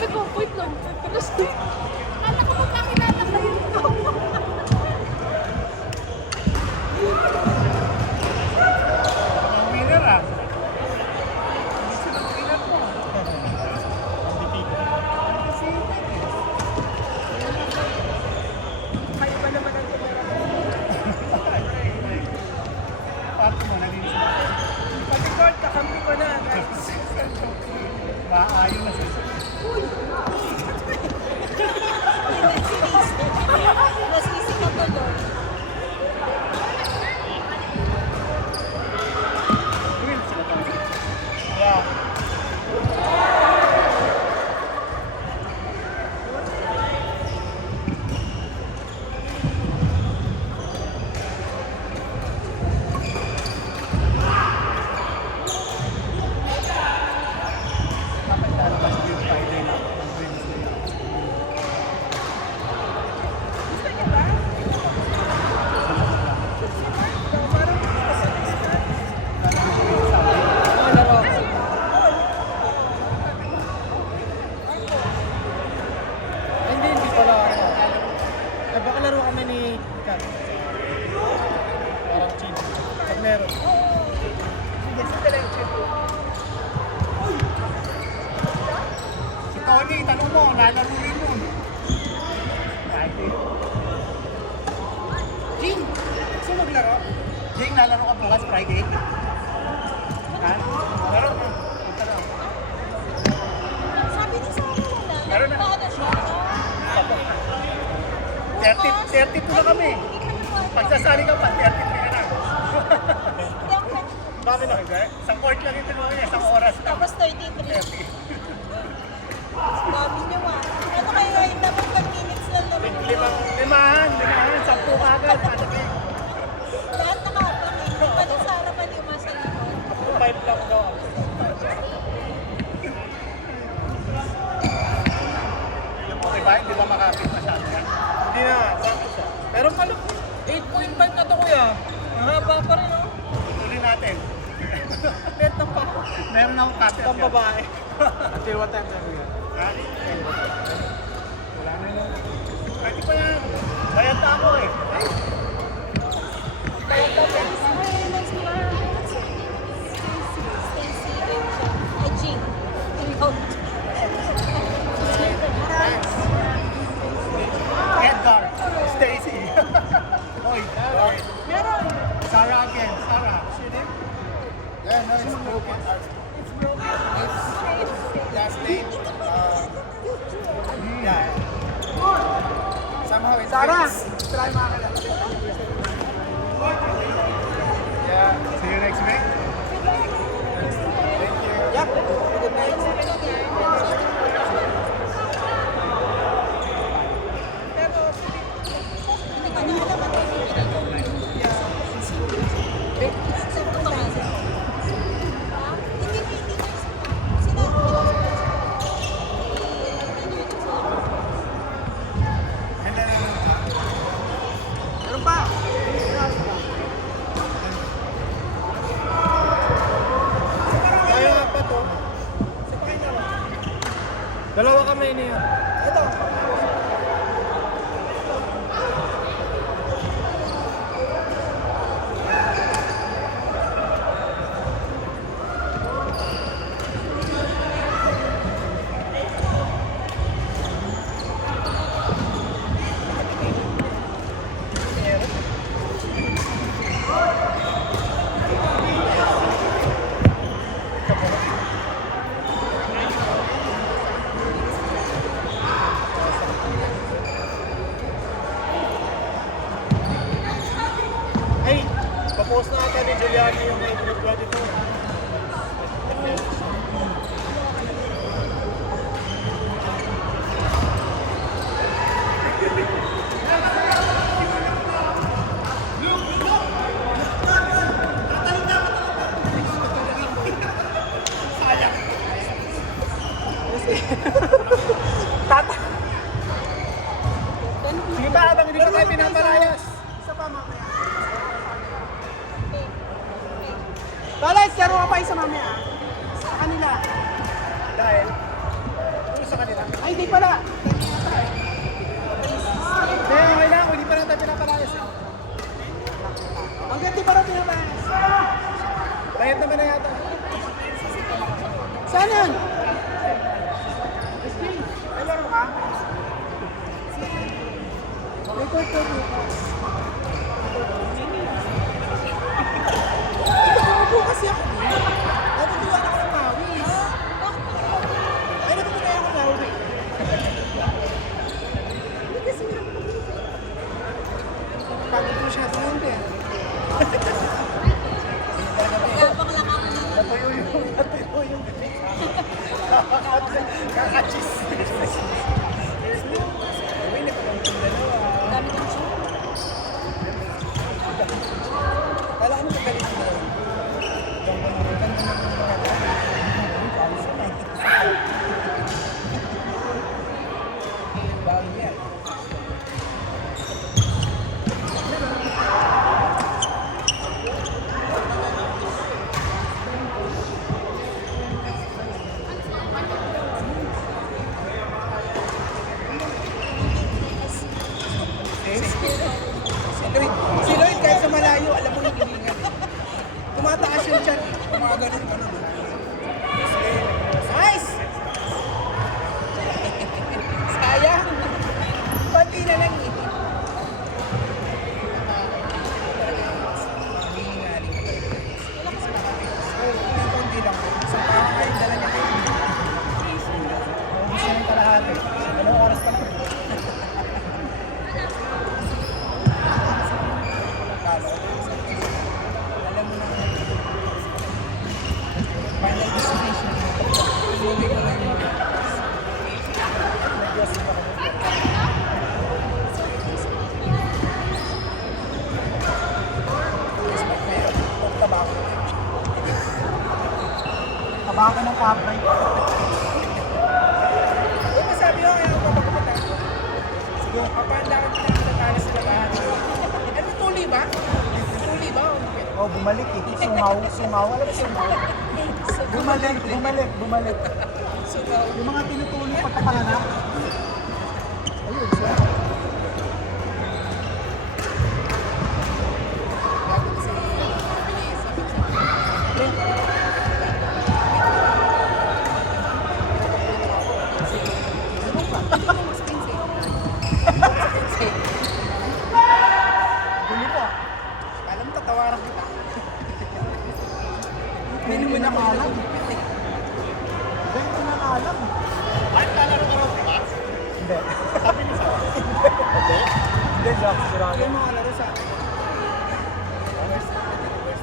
Sabi ko, wait lang. Tapos, akala ko magkakilala kayo nito. Winner ah. Sino ang winner mo? Kayo ba naman ang tinara? Parto mo, nalinis mo. Pati court, kakampi ko na, guys. Maayon na siya. Masisi ka pa doon. Yeah. Dapat lalabas yung Friday na. Wednesday. Gusto niya ba? Parang kapag-start. Laro ako. Hindi pala ako. Ay, baka laro kami ni Kat. Parang cheap. Pag meron. Sige, sa television ko. Si Tony, tanong mo, lalaro rin yun. Friday. Jing! Gusto maglaro? Jing, lalaro ka bukas Friday? Ha? Laro mo. Punta na. Sabi niya sa akin wala. Meron na. Paano siya? 32 na kami. Pagsasali ka pa, 33 ka na. Hindi ako pwede. Dami na. Isang court lang ito naman, isang oras na. Tapos 33. Sabi niya wa. Ano kaya yung dapat 10 minutes lang naman. Limahan, 10 agad. Lahat nakapang eh. Hindi pa dun sa harapan yung masa likod. 5 lang daw. Okay ba? Hindi ba makapit masyado yan? Hindi na. Sakto siya. Pero pala, 8.5 na to kuya. Mahaba pa rin oh. Tuloy natin. Bet ng pa. Meron akong kapit. Pang babae. Until what time na kuya? Ha? Wala na yun. Pwede pa yan. Bayad na ako eh. Edgar. Stacy. Oy. Meron. Sarah again. Sarah. Yeah, no, it's broken. Last stage. Yeah. Somehow it Sarah! fits. Try makakala. Yeah. See you next week. Thank you. Yep. Good night. Meron pa. Kaya nga pa to. Dalawa kami niya. Ito. Ay, papost na ata ni Giuliani yung 822. Sige ba, habang hindi ka tayo pinapalayas. Isa pa mamaya. Balas, laro ka pa isa mamaya. Sa kanila. Dahil, sa kanila. Ay, hindi pala. Hindi, okay lang. Hindi pa lang tayo pinapalayas. Hanggang di pa lang pinapalayas. Bayad naman na yata. Saan yan? Ay, laro ka? Record ko dito. Ito kasi ako. Natutuwa na ako ng mawis. Ay, natutuwa ako ng mawis. Hindi kasi nga. Pagod mo siya sa hindi. Gabang lang ako na. Natuyo yung kakachis. Uy, nakapagpang dalawa. Dami ng show. Kala ko magaling sila. Ganda na bago yan. Si Lloyd kahit sa malayo, alam mo yung hilingan. Tumataas yung chan. Gumaganon ka naman. Nice! Sayang! Pati na lang eh. Hindi lang. Isang parang kayo dala niya kayo. Gusto ng kalahati. Anong oras pa lang? Alam mo na final destination. Umuwi ko lang yun. Nag-guess pa kami. Respect na yun. Huwag tabako. Tabako ng kapray. Huwag masabi ko kaya ako papapunta. Sige, papandakan kita tatalo sila lahat. Ano, tuli ba? Tuli ba? Oh, bumalik eh. Sungaw. Alam mo sungaw? Bumalik. Sungaw. Yung mga tinutuli pagkapanganak. Ayun, siya. Bili po. Alam mo, tatawaran kita. Hindi mo na alam. Hindi mo na alam. Ay, lalaro ka rin, diba? Hindi. Sabi niyo sa akin. Hindi, Jacks. Hindi mo kalaro sa akin.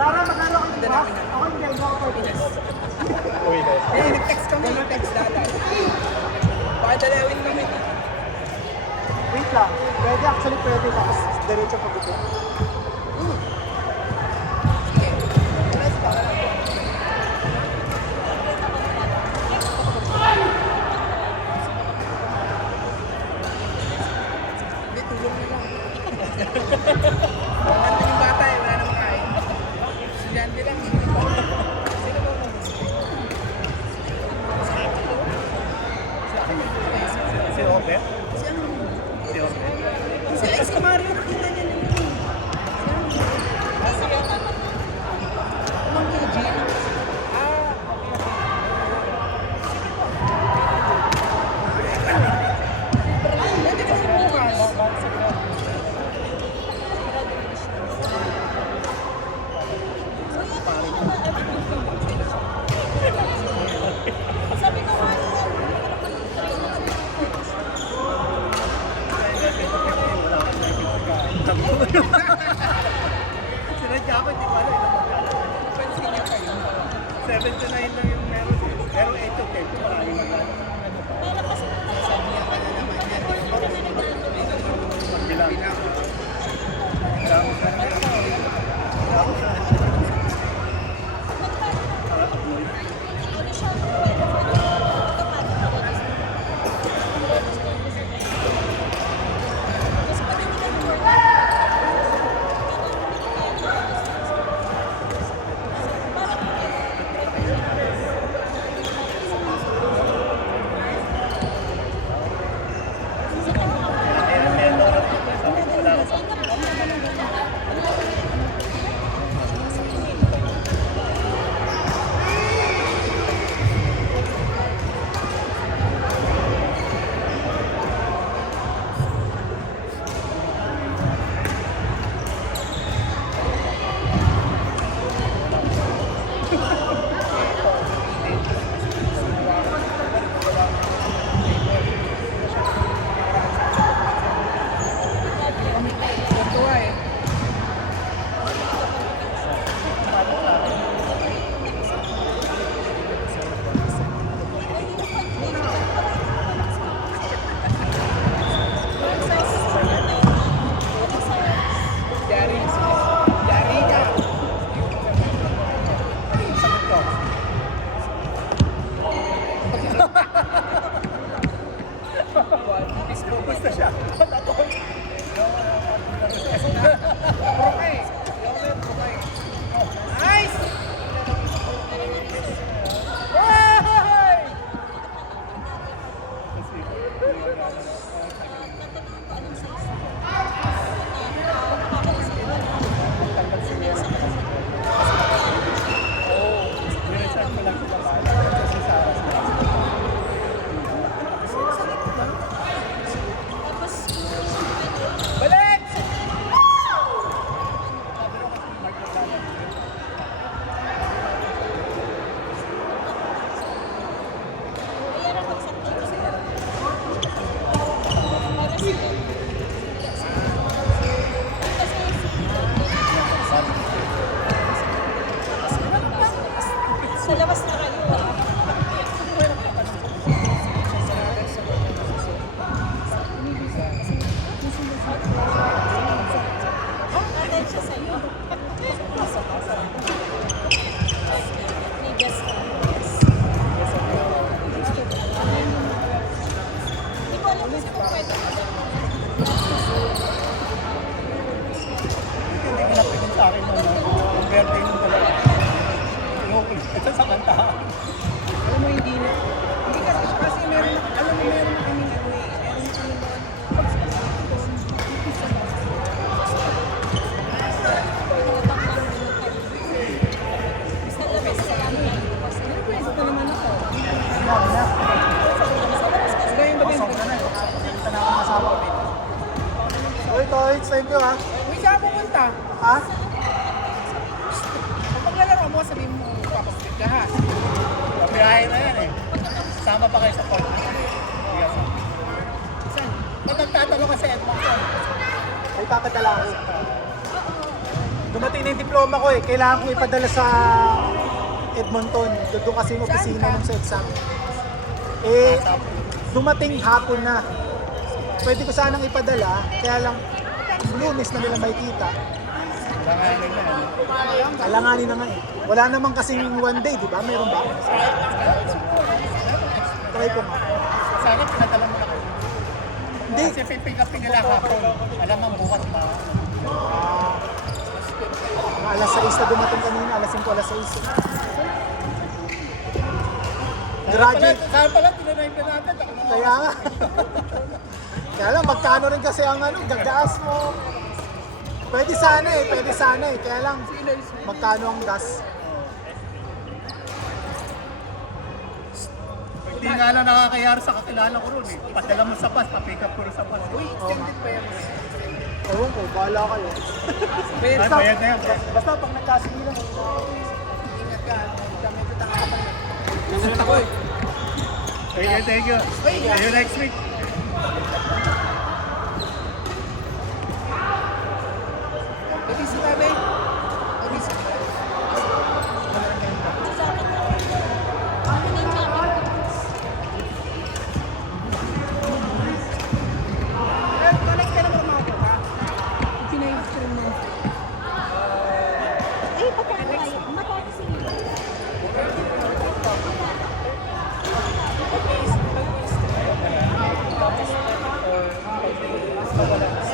Sarah, magkano ako di ba? Ako hindi, ako ako purchase. Uy, guys. Eh, nag-text kami. Nag-text data. Baka dalawin kami. Wait lang. Pwede, actually pwede. Tapos diretso pag-upo. Hindi, tulong na lang. Ano yung bata eh, wala namang kain. Estudyante lang, hindi ba? Sino ba mo? Si Robert? Si Robert? Si Mario, nakita niya na yun. Umang Eugene. Pwede kasi bukas. Sabi ko nga, anong size? Nakakala sa iba na. Sinesa ko sa Niresearch ko lang sa babae. Kasi sa tapos, Balik! ayan ang magsakit ko sila. Para sila. Sa labas na kayo ah. Natin siya sa'yo. May guest ka. Hindi ko alam kasi kung pwede ko. Hindi ko napigil sa akin nung birthday nung dalawa. Ayoko ito sa kanta. Alam mo, hindi na. Hindi kasi meron, alam mo, meron na kami ano eh. Meron na kami mga Sa labas sa amin. pwesto pa naman ako. Sinabi na. Iba yung bagay. Sobra na. Nakita na akong asawa ko. Oy, Toys, thank you ha. May saan pumunta? Ha? Kapag lalaro mo, sabihin mo, papapit ka ha. Pabiyahe na yan eh. Sama pa kayo sa port. Yes. Saan? Ba't nagtatanong ka sa Edmonton? Ay, papadala ko. Dumating na yung diploma ko eh. Kailangan ko ipadala sa Edmonton. Doon kasi yung opisina nung sa exam. Eh, dumating hapon na. Pwede ko sanang ipadala, kaya lang Lunes na nila makikita. Langanin na yan. Alanganin na nga eh. Wala naman kasing one day, di ba? Meron ba? Try ko nga. Sana pinadala mo na kayo. Hindi. Kasi pipick up nila kapon. Alam mo bukas pa. Mga alas 6 na dumating kanina, alas 5, alas 6. Graduate. Saan pala tinanay pa natin? Ako na Kaya nga. Kaya lang, magkano rin kasi ang ano, gagas mo. Pwede sana eh. Kaya lang, magkano ang gas? Hindi nga lang nakakayari sa kakilala ko ron eh. Padala mo sa bus, papick up ko rin sa bus. Uy, Extended pa yan. Ewan ko, bahala kayo. ay, bayad na yan. Basta pag nagkasigilan, Ingat ka. Medyo tanga ka pa. Nasunod ako eh. Thank you. See you next week. Ibisi kami. Ibisi kami. Pero connect ka naman mga ka. Pinay-stream mo. Eh, pagkano kayo? Magkano sila? Tapos,